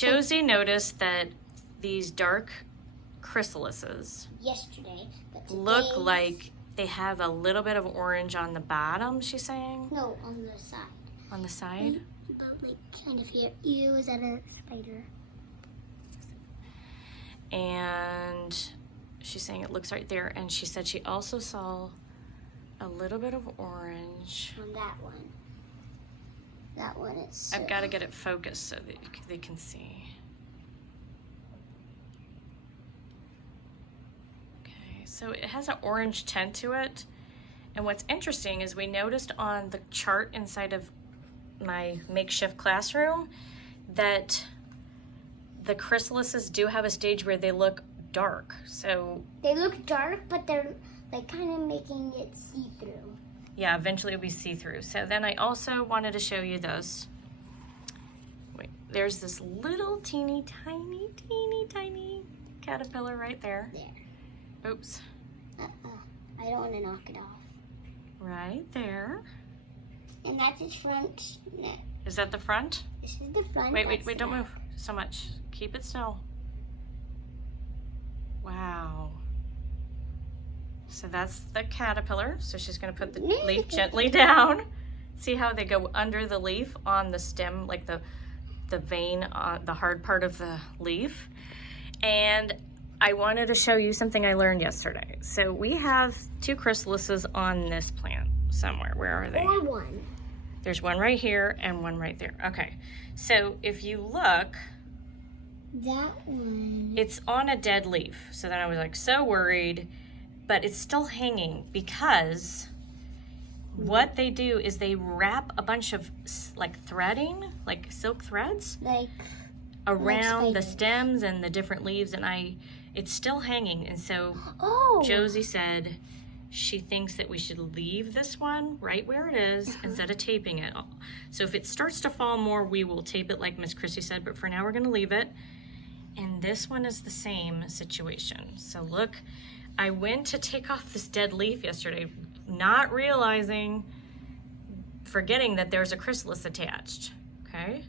Josie noticed that these dark chrysalises yesterday, but today, look like they have a little bit of orange on the bottom, she's saying? No, on the side. On the side? About like kind of here. Ew, is that a spider? And she's saying it looks right there. And she said she also saw a little bit of orange. On that one. That one is... I've got to get it focused so that they can see. Okay, so it has an orange tint to it. And what's interesting is we noticed on the chart inside of my makeshift classroom that the chrysalises do have a stage where they look dark. So they look dark, but they're like kind of making it see-through. Yeah, eventually it'll be see-through. So then I also wanted to show you this. Wait, there's this little teeny tiny caterpillar right there. There. Oops. I don't want to knock it off. Right there. And that's its front. Is that the front? This is the front. Wait, don't move so much. Keep it still. Wow. So that's the caterpillar. So she's going to put the leaf gently down. See how they go under the leaf on the stem, like the vein on the hard part of the leaf. And I wanted to show you something I learned yesterday. So we have two chrysalises on this plant somewhere. Where are they? Or one. There's one right here and one right there. Okay. So if you look, that one, it's on a dead leaf. So then I was like so worried, but it's still hanging because what they do is they wrap a bunch of like threading, like silk threads, around the stems and the different leaves, and it's still hanging. And so Josie said she thinks that we should leave this one right where it is instead of taping it. So if it starts to fall more, we will tape it like Miss Chrissy said, but for now we're gonna leave it. And this one is the same situation. So look, I went to take off this dead leaf yesterday, not realizing, forgetting that there's a chrysalis attached, okay?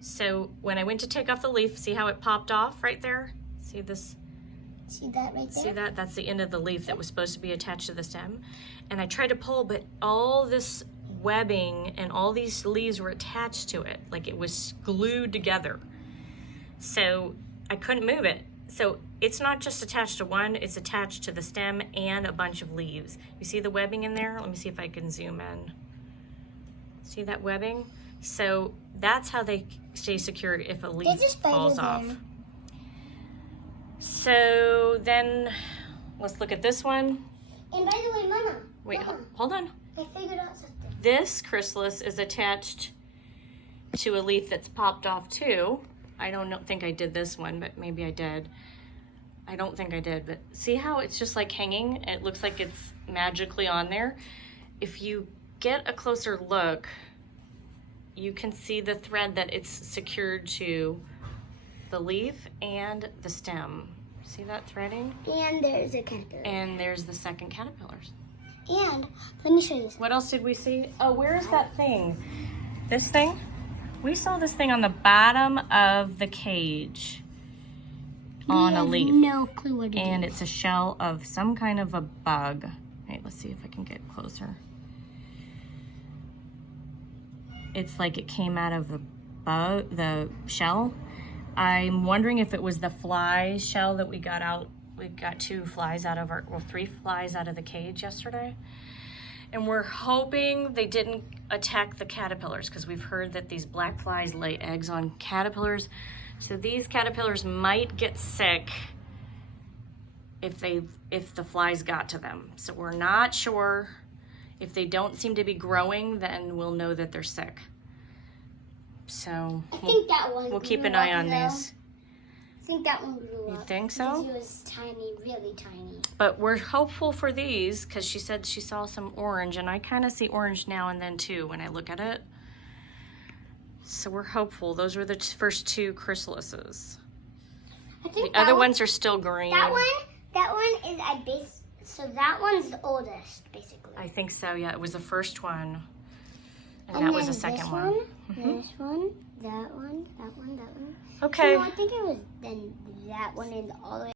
So when I went to take off the leaf, see how it popped off right there? See this? See that right there? See that? That's the end of the leaf that was supposed to be attached to the stem. And I tried to pull, but all this webbing and all these leaves were attached to it, like it was glued together. So I couldn't move it. So it's not just attached to one, it's attached to the stem and a bunch of leaves. You see the webbing in there? Let me see if I can zoom in. See that webbing? So that's how they stay secure if a leaf falls off. So then let's look at this one. And by the way, Mama. Wait, Mama, hold on. I figured out something. This chrysalis is attached to a leaf that's popped off too. I don't think I did this one, but maybe I did. I don't think I did, but see how it's just like hanging? It looks like it's magically on there. If you get a closer look, you can see the thread that it's secured to the leaf and the stem. See that threading? And there's a caterpillar. And there's the second caterpillars. And let me show you something. What else did we see? Oh, where is that thing? This thing? We saw this thing on the bottom of the cage on a leaf. No clue what it is. And it's a shell of some kind of a bug. Wait, let's see if I can get closer. It's like it came out of the shell. I'm wondering if it was the fly shell that we got out. We got 3 flies out of the cage yesterday. And we're hoping they didn't attack the caterpillars because we've heard that these black flies lay eggs on caterpillars. So these caterpillars might get sick if the flies got to them. So we're not sure. If they don't seem to be growing, then we'll know that they're sick. So I think that one we'll keep an eye on these. I think that one grew up. You think so? It was tiny, really tiny. But we're hopeful for these because she said she saw some orange, and I kind of see orange now and then too when I look at it. So we're hopeful. Those were the first 2 chrysalises. The other ones are still green. That one is so that one's the oldest, basically. I think so, yeah. It was the first one. And that was the second one. This one, that one, that one, that one. Okay. No, I think it was then that one and all the way